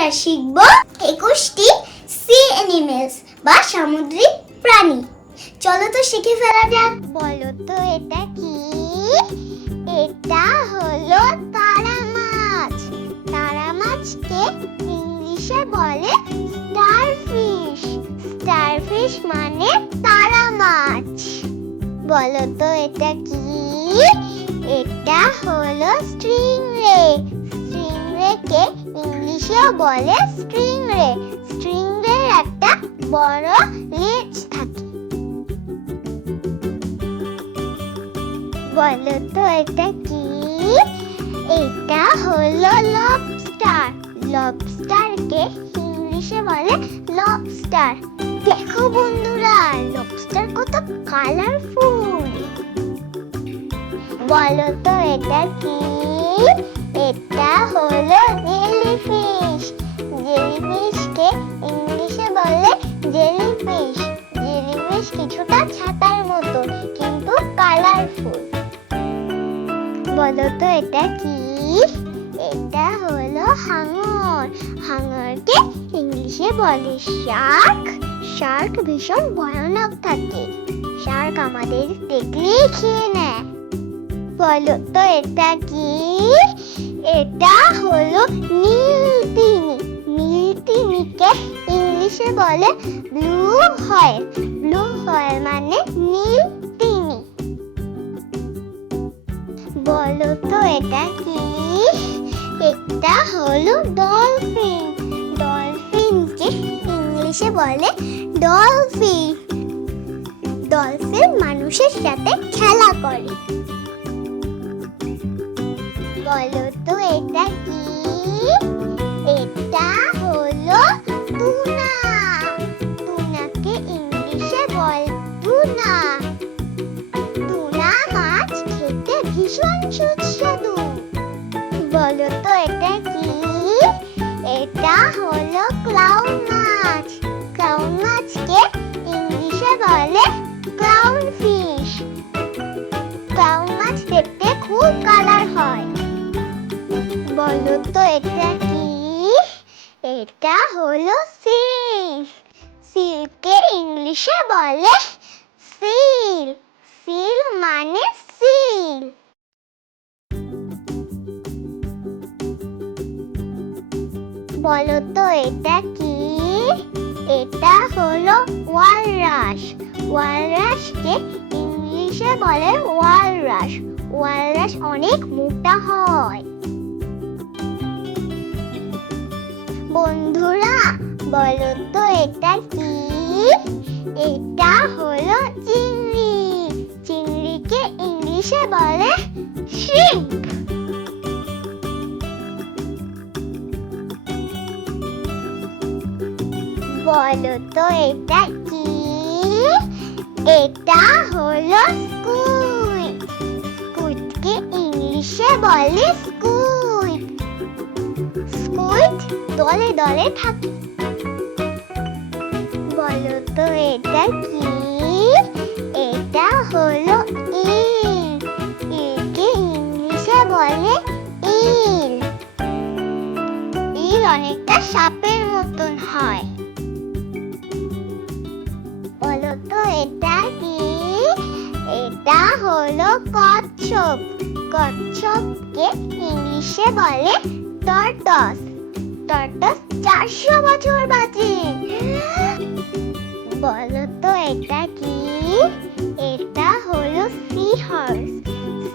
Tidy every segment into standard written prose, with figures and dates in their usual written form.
আমরা শিখব 21টি C animals বা সামুদ্রিক প্রাণী। চলো তো শিখে ফেলা যাক। বলো তো এটা কি? এটা হলো তারা মাছ। তারা মাছকে ইংলিশে বলে স্টারফিশ। স্টারফিশ মানে তারা মাছ। বলো তো এটা কি? এটা হলো স্টিংরে। স্টিংরেকে ইংলিশেও বলে স্টিংরে। স্টিংরের একটা বড় লেজ থাকে। বলো তো এটা কি? এটা হলো লবস্টার। লবস্টারকে ইংলিশে বলে লবস্টার। দেখো বন্ধুরা, লবস্টার কত কালারফুল। বলো তো এটা কি? এটা হলো জেলিফিশ। জেলিফিশকে ইংলিশে বলে জেলিফিশ। জেলিফিশ কিছুটা ছাতার মতো কিন্তু কালারফুল। বলো তো এটা কি? এটা হলো হাঙর। হাঙরকে ইংলিশে বলে শার্ক। শার্ক ভীষণ ভয়ানক থাকে। শার্ক আমাদের দেখলেই খেয়ে নেয়। বলো তো এটা কি? এটা হলো নীলতিমি। নীলতিমিকে ইংলিশে বলে ব্লু হোয়েল। ব্লু হোয়েল মানে নীল তিমি। বলো তো এটা কি? এটা হলো ডলফিন। ডলফিনকে ইংলিশে বলে ডলফিন। ডলফিন মানুষের সাথে খেলা করে। বলো তো এটা কি? এটা হলো টুনা। টুনাকে ইংলিশে বলে টুনা। টুনা মাছ খেতে ভীষণ সুস্বাদু। বলো তো এটা কি? এটা হলো ক্লাউন মাছ। ক্লাউন মাছকে ইংলিশে বলে ক্লাউন ফিশ। ক্লাউন মাছ দেখতে খুব কালার হয়। বলো তো এটা কি? এটা হলো সিল। সিলকে ইংলিশে বলে সিল। সিল মানে সিল। বলো তো এটা কি? এটা হলো ওয়ালরাস। ওয়ালরাসকে ইংলিশে বলে ওয়ালরাস। ওয়ালরাস অনেক মোটা হয়। বন্ধুরা, বলো তো এটা কি? এটা হলো চিংড়ি। চিংড়িকে ইংলিশে বলে শ্রিম্প। বলো তো এটা কি? এটা হলো স্কুইড। স্কুইডকে ইংলিশে বলে স্কুইড। স্কুইড দলে দলে থাকে। বলো তো এটা কি? এটা হলো ইল। ইলকে ইংলিশে বলে ইল। ইল অনেকটা সাপের মতন হয়। বলো তো এটা কি? এটা হলো কচ্ছপ। কচ্ছপকে ইংলিশে বলে টর্টস। টর্টস 400 বছর বাঁচে। বলো তো এটা কি? এটা হলো সি হর্স।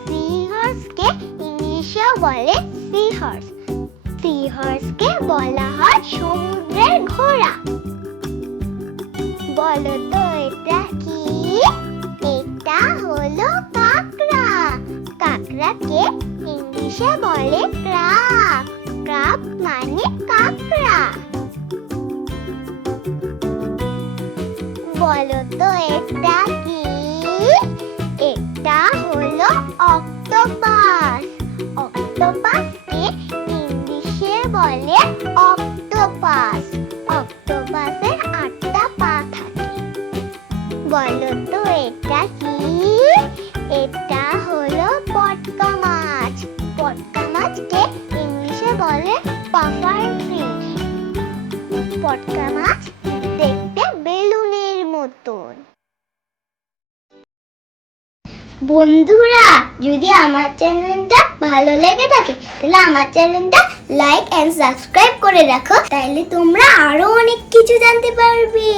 সি হর্সকে ইংলিশে বলে সি হর্স। সি হর্সকে বলা হয় সমুদ্রের ঘোড়া। বলো তো এটা কি? এটা হলো কাঁকড়া। কাঁকড়াকে ইংলিশে বলে ক্রাব। ক্রাব মানে কাঁকড়া। বলো তো এটা কি? এটা হলো অক্টোপাস। অক্টোপাসকে ইংলিশে বলে অক্টোপাস। অক্টোপাসের 8টা পা থাকে। বলো তো এটা কি? এটা হলো পটকা মাছ। পটকা মাছকে ইংলিশে বলে পাফার ফিশ। পটকা মাছ দেখতে বেলুনের মতন। বন্ধুরা, যদি আমার চ্যানেলটা ভালো লেগে থাকে তাহলে আমার চ্যানেলটা লাইক এন্ড সাবস্ক্রাইব করে রাখো, তাহলে তোমরা আরো অনেক কিছু জানতে পারবে।